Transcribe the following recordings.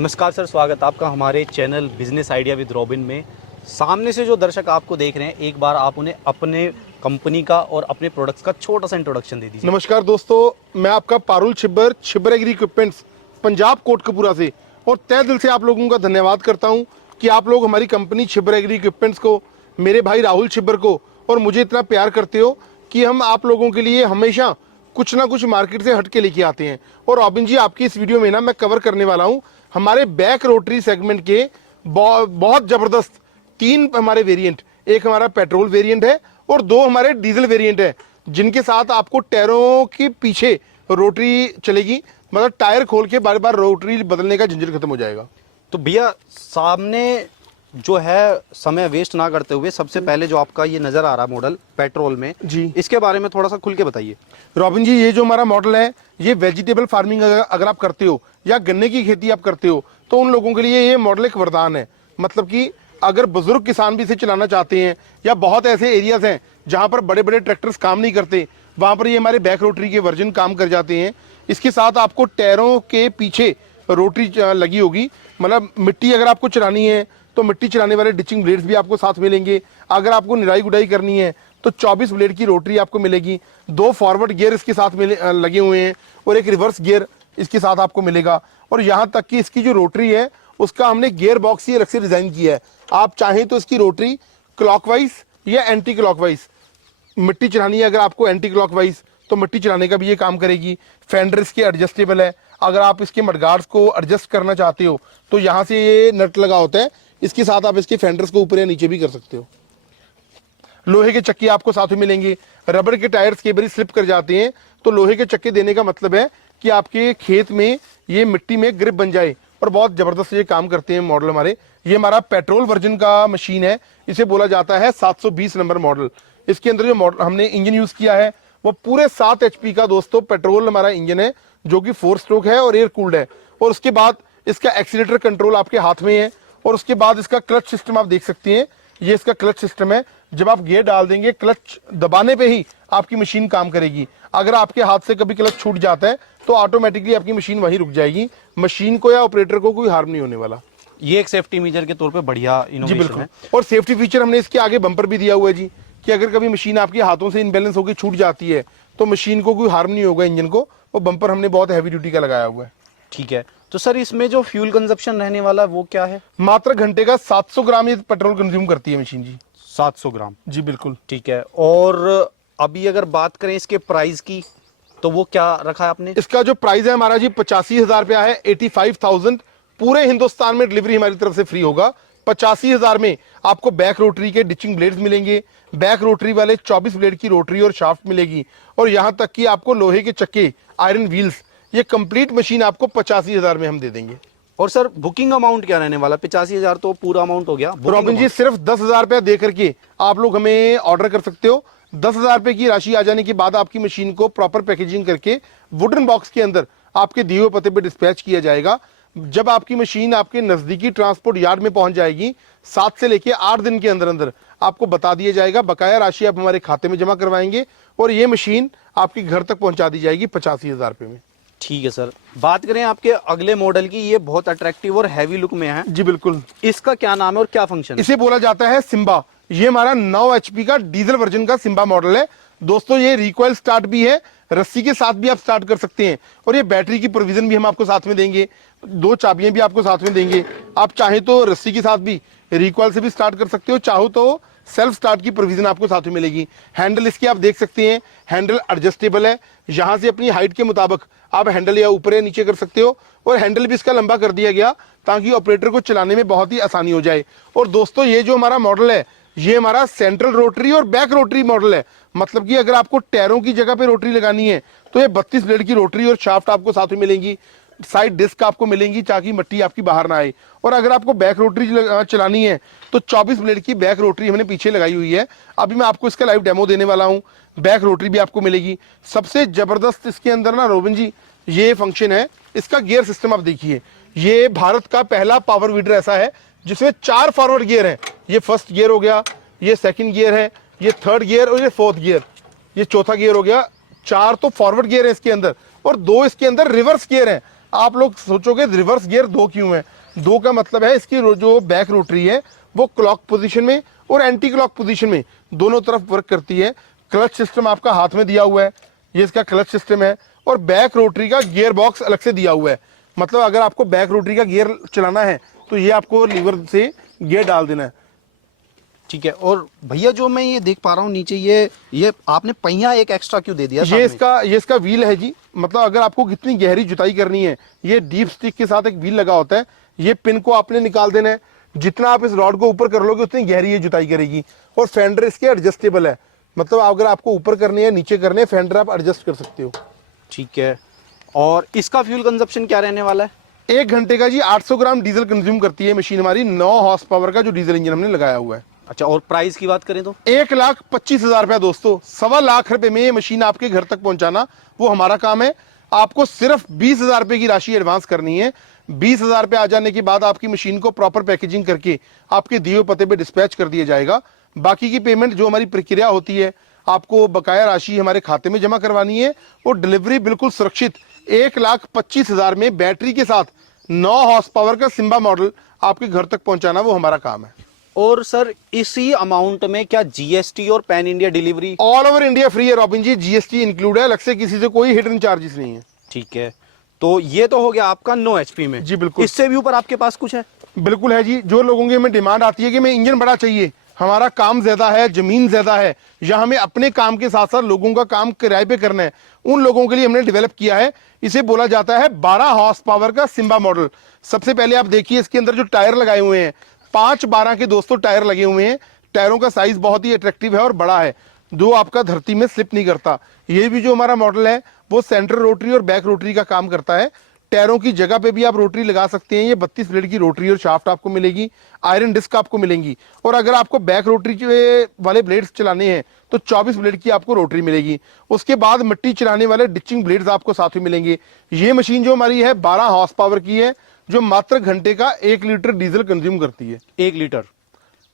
नमस्कार सर, स्वागत आपका हमारे channel business idea with robin में। सामने से जो दर्शक आपको देख रहे हैं, एक बार आप उन्हें अपने कंपनी का और अपने प्रोडक्ट्स का छोटा सा इंट्रोडक्शन दे दीजिए। नमस्कार दोस्तों, मैं आपका पारुल छिब्बर एग्री इक्विपमेंट्स पंजाब कोटकपूरा से और तहे दिल से आप लोगों का धन्यवाद करता हूं कि आप लोग हमारी कंपनी छिब्बर एग्री इक्विपमेंट्स को, मेरे भाई राहुल छिब्बर को और मुझे इतना प्यार करते हो कि हम आप लोगों के लिए हमेशा कुछ ना कुछ मार्केट से हट के लेके आते हैं। और रॉबिन जी, आपकी इस वीडियो में ना मैं कवर करने वाला हूँ हमारे बैक रोटरी सेगमेंट के बहुत ज़बरदस्त 3 हमारे वेरिएंट। एक हमारा पेट्रोल वेरिएंट है और 2 हमारे डीजल वेरिएंट है, जिनके साथ आपको टायरों के पीछे रोटरी चलेगी। मतलब टायर खोल के बार बार रोटरी बदलने का झंझट खत्म हो जाएगा। तो भैया, सामने जो है समय वेस्ट ना करते हुए सबसे पहले जो आपका ये नज़र आ रहा मॉडल पेट्रोल में जी, इसके बारे में थोड़ा सा खुल के बताइए। रॉबिन जी, ये जो हमारा मॉडल है, ये वेजिटेबल फार्मिंग अगर आप करते हो या गन्ने की खेती आप करते हो तो उन लोगों के लिए ये मॉडल एक वरदान है। मतलब कि अगर बुजुर्ग किसान भी इसे चलाना चाहते हैं या बहुत ऐसे एरियाज हैं जहां पर बड़े बड़े ट्रैक्टर्स काम नहीं करते, वहां पर ये हमारे बैक रोटरी के वर्जन काम कर जाते हैं। इसके साथ आपको टायरों के पीछे रोटरी लगी होगी। मतलब मिट्टी अगर आपको चलानी है तो मिट्टी चलाने वाले डिचिंग ब्लेड्स भी आपको साथ मिलेंगे। अगर आपको निराई गुडाई करनी है तो 24 ब्लेड की रोटरी आपको मिलेगी। 2 फॉरवर्ड गियर इसके साथ लगे हुए हैं और एक रिवर्स गियर इसके साथ आपको मिलेगा। और यहाँ तक कि इसकी जो रोटरी है उसका हमने गियर बॉक्स ही अलग से डिजाइन किया है। आप चाहें तो इसकी रोटरी क्लॉकवाइज या एंटी क्लॉकवाइज मिट्टी चलानी है, अगर आपको एंटी क्लॉकवाइज तो मिट्टी चलाने का भी ये काम करेगी। फेंडर इसके एडजस्टेबल है। अगर आप इसके मडगार्ड्स को एडजस्ट करना चाहते हो तो यहाँ से ये नट लगा होता है, इसके साथ आप इसके फेंडर्स को ऊपर या नीचे भी कर सकते हो। लोहे के चक्के आपको साथ में मिलेंगे। रबर के टायर्स कई बार स्लिप कर जाते हैं तो लोहे के चक्के देने का मतलब है कि आपके खेत में ये मिट्टी में ग्रिप बन जाए और बहुत जबरदस्त ये काम करते हैं मॉडल हमारे। ये हमारा पेट्रोल वर्जन का मशीन है, इसे बोला जाता है 720 नंबर मॉडल। इसके अंदर जो मॉडल हमने इंजन यूज किया है वो पूरे 7 HP का दोस्तों पेट्रोल हमारा इंजन है, जो कि 4 स्ट्रोक है और एयर कूल्ड है। और उसके बाद इसका एक्सीलेटर कंट्रोल आपके हाथ में है। और उसके बाद इसका क्लच सिस्टम आप देख सकते हैं, ये इसका क्लच सिस्टम है। जब आप गियर डाल देंगे, क्लच दबाने पे ही आपकी मशीन काम करेगी। अगर आपके हाथ से कभी क्लच छूट जाता है तो ऑटोमेटिकली आपकी मशीन वहीं रुक जाएगी। मशीन को या ऑपरेटर को कोई हार्म नहीं होने वाला। ये एक सेफ्टी मेजर के तौर पे बढ़िया इनोवेशन है। और सेफ्टी फीचर हमने इसके आगे बम्पर भी दिया हुआ है जी, कि अगर कभी मशीन आपके हाथों से इनबैलेंस होकर छूट जाती है तो मशीन को कोई हार्म नहीं होगा इंजन को। वो बम्पर हमने बहुत हैवी ड्यूटी का लगाया हुआ है। ठीक है, तो सर इसमें जो फ्यूल कंजप्शन रहने वाला है वो क्या है? मात्र घंटे का 700 ग्राम ये पेट्रोल कंज्यूम करती है मशीन जी। 700 ग्राम? जी बिल्कुल। ठीक है। और अभी अगर बात करें इसके प्राइस की तो वो क्या रखा है आपने? इसका जो प्राइस है हमारा जी 85,000 रुपया है। 85,000 पूरे हिंदुस्तान में डिलीवरी हमारी तरफ से फ्री होगा। 85,000 में आपको बैक रोटरी के डिचिंग ब्लेड्स मिलेंगे, बैक रोटरी वाले 24 ब्लेड की रोटरी और शाफ्ट मिलेगी, और यहाँ तक कि आपको लोहे के चक्के, आयरन व्हील्स, ये कंप्लीट मशीन आपको 85,000 में हम दे देंगे। और सर बुकिंग अमाउंट क्या रहने वाला? 85,000 तो पूरा अमाउंट हो गया। रॉबिन जी, सिर्फ 10,000 रुपया दे करके आप लोग हमें ऑर्डर कर सकते हो। 10,000 रुपए की राशि आ जाने के बाद आपकी मशीन को प्रॉपर पैकेजिंग करके वुडन बॉक्स के अंदर आपके दिए हुए पते पे डिस्पैच किया जाएगा। जब आपकी मशीन आपके नजदीकी ट्रांसपोर्ट यार्ड में पहुंच जाएगी, 7 से लेके 8 दिन के अंदर अंदर आपको बता दिया जाएगा। बकाया राशि आप हमारे खाते में जमा करवाएंगे और ये मशीन आपके घर तक पहुंचा दी जाएगी 85,000 रुपए में। ठीक है सर, बात करें आपके अगले मॉडल की। ये बहुत अट्रैक्टिव और हैवी लुक में है। जी बिल्कुल। इसका क्या नाम है और क्या फंक्शन है? इसे बोला जाता है सिम्बा। ये हमारा 9 HP का डीजल वर्जन का सिम्बा मॉडल है दोस्तों। ये रिकॉइल स्टार्ट भी है, रस्सी के साथ भी आप स्टार्ट कर सकते हैं, और ये बैटरी की प्रोविजन भी हम आपको साथ में देंगे। 2 चाबियां भी आपको साथ में देंगे। आप चाहे तो रस्सी के साथ भी रिकॉइल से भी स्टार्ट कर सकते हो, चाहो तो सेल्फ स्टार्ट की प्रोविजन आपको साथ में मिलेगी। हैंडल इसके आप देख सकते हैं, हैंडल एडजस्टेबल है। यहाँ से अपनी हाइट के मुताबिक आप हैंडल या ऊपर या नीचे कर सकते हो, और हैंडल भी इसका लंबा कर दिया गया ताकि ऑपरेटर को चलाने में बहुत ही आसानी हो जाए। और दोस्तों, ये जो हमारा मॉडल है ये हमारा सेंट्रल रोटरी और बैक रोटरी मॉडल है। मतलब कि अगर आपको टायरों की जगह पे रोटरी लगानी है तो ये 32 ब्लेड की रोटरी और शाफ्ट आपको साथ में मिलेंगी। साइड डिस्क आपको मिलेंगी ताकि मिट्टी आपकी बाहर ना आए। और अगर आपको बैक रोटरी चलानी है तो 24 ब्लेड की बैक रोटरी हमने पीछे लगाई हुई है। अभी मैं आपको इसका लाइव डेमो देने वाला हूँ। बैक रोटरी भी आपको मिलेगी। सबसे जबरदस्त इसके अंदर ना रोबिन जी ये फंक्शन है, इसका गियर सिस्टम आप देखिए। ये भारत का पहला पावर वीडर ऐसा है जिसमें 4 फॉरवर्ड गियर हैं। ये फर्स्ट गियर हो गया, ये सेकंड गियर है, ये थर्ड गियर और ये फोर्थ गियर, ये चौथा गियर हो गया। 4 तो फॉरवर्ड गियर है इसके अंदर और 2 इसके अंदर रिवर्स गियर हैं। आप लोग सोचोगे रिवर्स गियर दो क्यों है? दो का मतलब है इसकी जो बैक रोटरी है वो क्लॉक पोजीशन में और एंटी क्लॉक पोजीशन में दोनों तरफ वर्क करती है। क्लच सिस्टम आपका हाथ में दिया हुआ है, ये इसका क्लच सिस्टम है, और बैक रोटरी का गियर बॉक्स अलग से दिया हुआ है। मतलब अगर आपको बैक रोटरी का गियर चलाना है तो ये आपको लीवर से गियर डाल देना है। ठीक है। और भैया जो मैं ये देख पा रहा हूँ नीचे, ये आपने पहिया एक एक्स्ट्रा क्यों दे दिया? ये इसका व्हील है जी। मतलब अगर आपको कितनी गहरी जुताई करनी है, ये डीप स्टिक के साथ एक व्हील लगा होता है, ये पिन को आपने निकाल देना है। जितना आप इस रॉड को ऊपर कर लोगे उतनी गहरी ये जुताई करेगी। और फेंडर इसके एडजस्टेबल है, मतलब अगर आपको ऊपर करनी है नीचे करनी है, फेंडर आप एडजस्ट कर सकते हो। ठीक है। और इसका फ्यूल कंजप्शन क्या रहने वाला है? 1 घंटे का जी 800 ग्राम डीजल कंज्यूम करती है मशीन हमारी। 9 हॉर्स पावर का जो डीजल इंजन हमने लगाया हुआ है। अच्छा, और प्राइस की बात करें तो? 1,25,000 रुपया दोस्तों। 1.25 लाख रुपए में ये मशीन आपके घर तक पहुंचाना वो हमारा काम है। आपको सिर्फ 20,000 रुपए की राशि एडवांस करनी है। 20,000 रुपये आ जाने के बाद आपकी मशीन को प्रॉपर पैकेजिंग करके आपके दिए हुए पते पे डिस्पैच कर दिया जाएगा। बाकी की पेमेंट जो हमारी प्रक्रिया होती है, आपको बकाया राशि हमारे खाते में जमा करवानी है, और डिलीवरी बिल्कुल सुरक्षित 1,25,000 में बैटरी के साथ 9 हॉर्स पावर का सिम्बा मॉडल आपके घर तक पहुंचाना वो हमारा काम है। और सर इसी अमाउंट में क्या जीएसटी और pan India delivery? All over India free है रॉबिन जी, जीएसटी इंक्लूड है, अलग से किसी से कोई हिडन चार्जेस नहीं है। ठीक है। तो ये तो हो गया आपका 9 HP में। जी बिल्कुल। इससे भी ऊपर आपके पास कुछ है? बिल्कुल है जी। जो लोगों की हमें डिमांड आती है कि हमें इंजन बड़ा चाहिए, हमारा काम ज्यादा है, जमीन ज्यादा है, या हमें अपने काम के साथ साथ लोगों का काम किराए पे करना है, उन लोगों के लिए हमने डेवलप किया है। इसे बोला जाता है 12 हॉर्स पावर का सिम्बा मॉडल। सबसे पहले आप देखिए इसके अंदर जो टायर लगाए हुए हैं, 5-12 के दोस्तों टायर लगे हुए हैं। टायरों का साइज बहुत ही अट्रैक्टिव है और बड़ा है, जो आपका धरती में स्लिप नहीं करता। ये भी जो हमारा मॉडल है वो सेंटर रोटरी और बैक रोटरी का काम करता है। टायरों की जगह पे भी आप रोटरी लगा सकते हैं। ये 32 ब्लेड की रोटरी और शाफ्ट आपको मिलेगी, आयरन डिस्क आपको मिलेंगी। और अगर आपको बैक रोटरी वाले ब्लेड्स चलाने हैं तो 24 ब्लेड की आपको रोटरी मिलेगी। उसके बाद मिट्टी चलाने वाले डिचिंग ब्लेड्स आपको साथ में मिलेंगे। ये मशीन जो हमारी है 12 हॉर्स पावर की है, जो मात्र घंटे का 1 लीटर डीजल कंज्यूम करती है। 1 लीटर।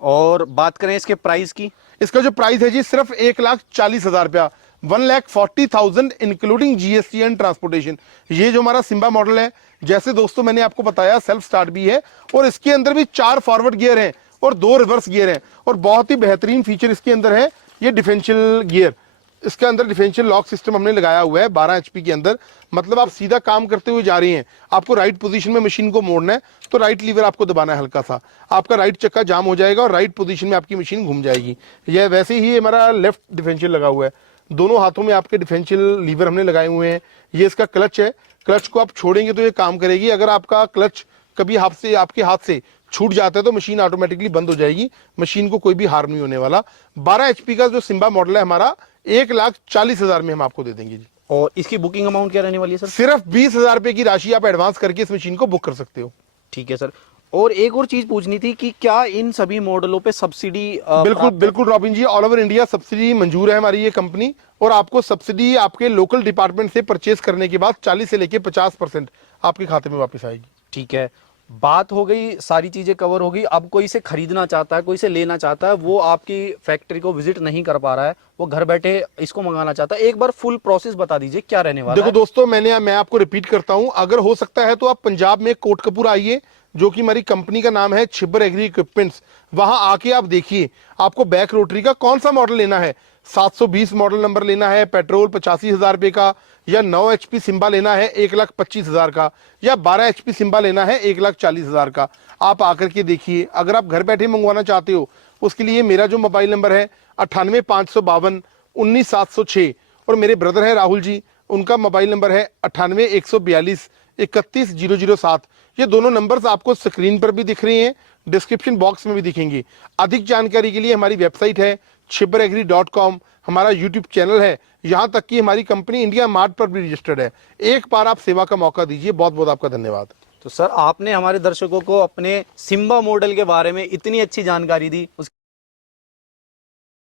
और बात करें इसके प्राइस की? इसका जो प्राइस है जी सिर्फ 1,40,000 रुपया, 1,40,000 इंक्लूडिंग जीएसटी एंड ट्रांसपोर्टेशन। ये जो हमारा सिम्बा मॉडल है, जैसे दोस्तों मैंने आपको बताया, सेल्फ स्टार्ट भी है, और इसके अंदर भी 4 फॉरवर्ड गियर हैं और 2 रिवर्स गियर हैं। और बहुत ही बेहतरीन फीचर इसके अंदर है ये डिफरेंशियल गियर। इसके अंदर डिफरेंशियल लॉक सिस्टम हमने लगाया हुआ है 12 HP के अंदर। मतलब आप सीधा काम करते हुए जा रही हैं, आपको राइट पोजीशन में मशीन को मोड़ना है तो राइट लीवर आपको दबाना है हल्का सा, आपका राइट चक्का जाम हो जाएगा और राइट पोजीशन में आपकी मशीन घूम जाएगी। यह वैसे ही हमारा लेफ्ट डिफरेंशियल लगा हुआ है। दोनों हाथों में आपके डिफरेंशियल लीवर हमने लगाए हुए हैं। ये इसका क्लच है, क्लच को आप छोड़ेंगे तो ये काम करेगी। अगर आपका क्लच कभी आपके हाथ से छूट जाता है तो मशीन ऑटोमेटिकली बंद हो जाएगी, मशीन को कोई भी हार्म नहीं होने वाला। 12 HP का जो सिम्बा मॉडल है हमारा 1,40,000 में हम आपको दे देंगे जी। और इसकी बुकिंग अमाउंट क्या रहने वाली है सर? सिर्फ 20,000 रुपए की राशि आप एडवांस करके इस मशीन को बुक कर सकते हो। ठीक है सर। और एक और चीज पूछनी थी कि क्या इन सभी मॉडलों पे सब्सिडी? बिल्कुल रॉबिन जी, ऑल ओवर इंडिया सब्सिडी मंजूर है हमारी ये कंपनी। और आपको सब्सिडी आपके लोकल डिपार्टमेंट से परचेस करने के बाद 40 से लेके 50% आपके खाते में वापस आएगी। ठीक है, बात हो गई, सारी चीजें कवर हो गई। अब कोई इसे खरीदना चाहता है, कोई इसे लेना चाहता है, वो आपकी फैक्ट्री को विजिट नहीं कर पा रहा है, वो घर बैठे इसको मंगाना चाहता है, एक बार फुल प्रोसेस बता दीजिए क्या रहने वाला है? देखो दोस्तों, मैं आपको रिपीट करता हूं, अगर हो सकता है तो आप पंजाब में कोटकपुर आइए, जो कि हमारी कंपनी का नाम है छिब्बर एग्री इक्विपमेंट्स। वहां आके आप देखिए आपको बैक रोटरी का कौन सा मॉडल लेना है। 720 मॉडल नंबर लेना है, पेट्रोल 85,000 रुपए का, या 9 HP सिम्बा लेना है 1,25,000 का, या 12 HP सिम्बा लेना है 1,40,000 का। आप आकर के देखिए। अगर आप घर बैठे मंगवाना चाहते हो उसके लिए मेरा जो मोबाइल नंबर है 98,552 19,706, और मेरे ब्रदर है राहुल जी, उनका मोबाइल नंबर है 98,142 31,007। ये दोनों नंबर्स आपको स्क्रीन पर भी दिख रहे हैं, डिस्क्रिप्शन बॉक्स में भी दिखेंगे। अधिक जानकारी के लिए हमारी वेबसाइट है chibberagri.com, हमारा यूट्यूब चैनल है, यहाँ तक कि हमारी कंपनी इंडिया मार्ट पर भी रजिस्टर्ड है। एक बार आप सेवा का मौका दीजिए। बहुत बहुत आपका धन्यवाद। तो सर, आपने हमारे दर्शकों को अपने सिम्बा मॉडल के बारे में इतनी अच्छी जानकारी दी,